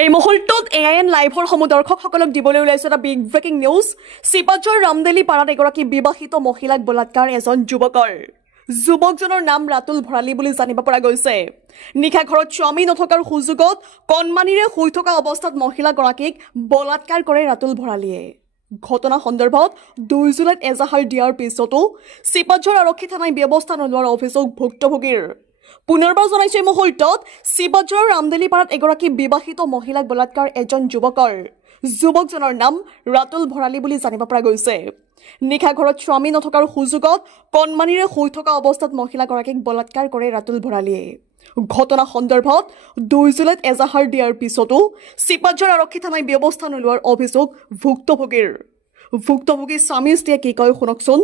এই মুহূৰ্তত AIN লাইভৰ সমদৰ্শকসকলক দিবলৈ ওলাইছে এটা বিগ ব্ৰেকিং নিউজ। চিপাঝাৰ ৰামদেলি পাৰাত এগৰাকী বিবাহিত মহিলাক বলাৎকাৰ এজন যুৱকৰ। যুৱকজনৰ নাম ৰাতুল ভৰালী বুলি জানিব পৰা গৈছে। নিশা ঘৰত স্বামী নথকাৰ সুযোগত কণমানিৰে শুই থকা অৱস্থাত মহিলাগৰাকীক বলাৎকাৰ কৰে ৰাতুল ভৰালীয়ে। ঘটনা সন্দৰ্ভত 2 জুলাইত এজাহাৰ দিয়াৰ পিছতো চিপাঝাৰ আৰক্ষী থানাই ব্যৱস্থা নোলোৱাৰ অভিযোগ ভুক্তভোগীৰ। পুনৰবাৰ জনাইছে মুহূৰ্তত চিপাঝাৰ ৰামদেলি পাৰাত এগৰাকী বিবাহিত মহিলাক বলাৎকাৰ এজন যুৱকৰ। যুৱকজনৰ নাম ৰাতুল ভৰালী বুলি জানিব পৰা গৈছে। নিশা ঘৰত স্বামী নথকাৰ সুযোগত কণমানিৰে শুই থকা অৱস্থাত মহিলাগৰাকীক বলাৎকাৰ কৰে ৰাতুল ভৰালীয়ে। ঘটনা সন্দৰ্ভত 2 জুলাইত এজাহাৰ দিয়াৰ পিছতো চিপাঝাৰ আৰক্ষী থানাই ব্যৱস্থা নোলোৱাৰ অভিযোগ ভুক্তভোগীৰ। ভুক্তভোগী স্বামীস্ত্ৰীয়ে কি কয় শুনকচোন।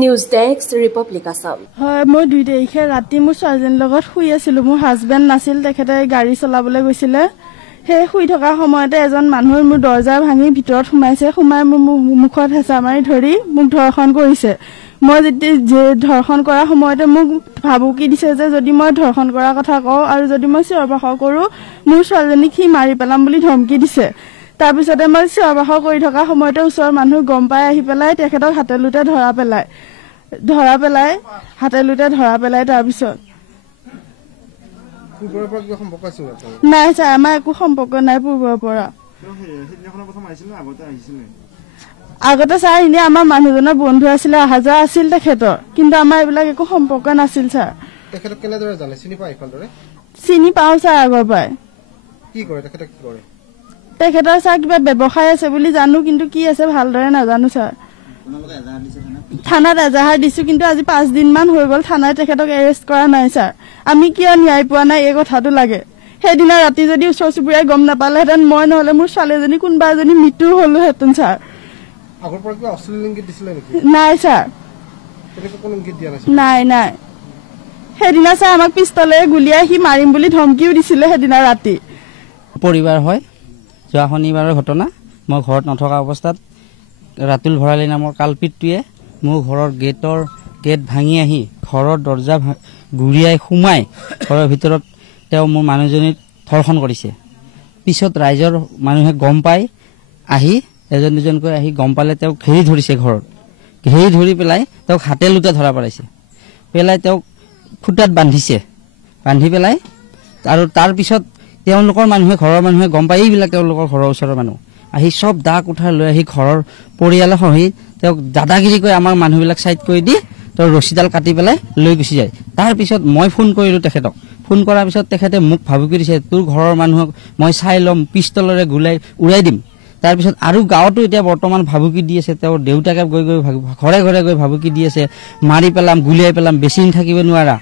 News desk Republic Assam. হয়, মই 2 তাৰিখে ৰাতি মোৰ ছোৱালীজনীৰ লগত শুই আছিলোঁ। মোৰ হাজবেণ্ড নাছিল, তেখেতে গাড়ী চলাবলৈ গৈছিলে। সেই শুই থকা সময়তে এজন মানুহে মোৰ দৰ্জা ভাঙি ভিতৰত সোমাইছে। সোমাই মোৰ মুখত হেঁচা মাৰি ধৰি মোক ধৰ্ষণ কৰিছে। মই যেতিয়া ধৰ্ষণ কৰাৰ সময়তে মোক ভাবুকি দিছে যে যদি মই ধৰ্ষণ কৰাৰ কথা কওঁ আৰু যদি মই চিঞৰ বাখৰ কৰোঁ মোৰ ছোৱালীজনীক সি মাৰি পেলাম বুলি ধমকি দিছে। তাৰপিছতে মই চিঞৰ বাখৰ কৰি থকা সময়তে ওচৰৰ মানুহ গম পাই আহি পেলাই তেখেতক হাতে লোটে ধৰা পেলাই তাৰপিছত নাই ছাৰ, আমাৰ একো সম্পৰ্ক নাই পূৰ্বৰ পৰা। আগতে ছাৰ এনেই আমাৰ মানুহজনৰ বন্ধু আছিলে, অহা যোৱা আছিল তেখেতৰ, কিন্তু আমাৰ এইবিলাক একো সম্পৰ্ক নাছিল ছাৰ। চিনি পাওঁ ছাৰ আগৰ পৰাই। তেখেতৰ ছাৰ কিবা ব্যৱসায় আছে বুলি জানো, কিন্তু কি আছে ভালদৰে নাজানো ছাৰ। থানাত এজাহাৰ দিছো, কিন্তু আজি 5 দিনমান হৈ গ'ল থানাই তেখেতক এৰেষ্ট কৰা নাই ছাৰ। আমি কিয় ন্যায় পোৱা নাই এই কথাটো লাগে। সেইদিনা ৰাতি যদি ওচৰ চুবুৰীয়াই গম নাপালেহেঁতেন মই নহ'লে মোৰ ছোৱালীজনী কোনোবা এজনী মৃত্যু হ'লোহেঁতেন ছাৰ। নাই ছাৰ, নাই। সেইদিনা ছাৰ আমাক পিষ্টলেৰে গুলিয়াই সি মাৰিম বুলি ধমকিও দিছিলে সেইদিনা ৰাতি। পৰিবাৰ হয়, যোৱা শনিবাৰৰ ঘটনা। মই ঘৰত নথকা অৱস্থাত ৰাতুল ভৰালী নামৰ কালপিতটোৱে মোৰ ঘৰৰ গেট ভাঙি আহি ঘৰৰ দৰ্জা ঘূৰিয়াই সোমাই ঘৰৰ ভিতৰত তেওঁ মোৰ মানুহজনীক ধৰ্ষণ কৰিছে। পিছত ৰাইজৰ মানুহে গম পাই আহি এজন দুজনকৈ আহি গম পালে তেওঁক ঘেৰি ধৰিছে। ঘৰত ঘেৰি ধৰি পেলাই তেওঁক হাতে লোটে ধৰা পেলাই তেওঁক খুটাত বান্ধি পেলাই আৰু তাৰপিছত তেওঁলোকৰ মানুহে ঘৰৰ মানুহে গম পাই, এইবিলাক তেওঁলোকৰ ঘৰৰ ওচৰৰ মানুহ আহি চব দা কোঠাৰ লৈ আহি ঘৰৰ পৰিয়ালৰ সহিত তেওঁক দাদাগিৰি কৰি আমাৰ মানুহবিলাক ছাইড কৰি দি তেওঁ ৰছীডাল কাটি পেলাই লৈ গুচি যায়। তাৰপিছত মই ফোন কৰিলোঁ তেখেতক। ফোন কৰাৰ পিছত তেখেতে মোক ভাবুকি দিছে, তোৰ ঘৰৰ মানুহক মই চাই ল'ম, পিষ্টলেৰে উৰাই দিম। তাৰপিছত আৰু গাঁৱতো এতিয়া বৰ্তমান ভাবুকি দি আছে। তেওঁৰ দেউতাকে গৈ ঘৰে ঘৰে গৈ ভাবুকি দি আছে, মাৰি পেলাম, গুলিয়াই পেলাম, বেছি দিন থাকিব নোৱাৰা।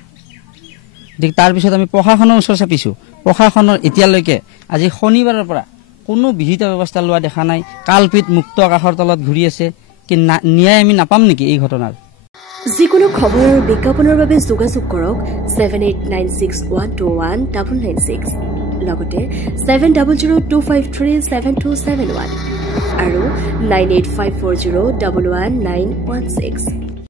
তাৰপিছত আমি প্ৰশাসনৰ ওচৰ চাপিছোঁ। প্ৰশাসনৰ এতিয়ালৈকে আজি শনিবাৰৰ পৰা কোনো বিহিত ব্যৱস্থা লোৱা দেখা নাই। কালপিত মুক্ত আকাশৰ তলত ঘূৰি আছে। কি ন্যায় আমি নাপাম নেকি এই ঘটনাৰ? যিকোনো খবৰ আৰু বিজ্ঞাপনৰ বাবে যোগাযোগ কৰক 7896121996 লগতে 7002537271 আৰু 9854011916।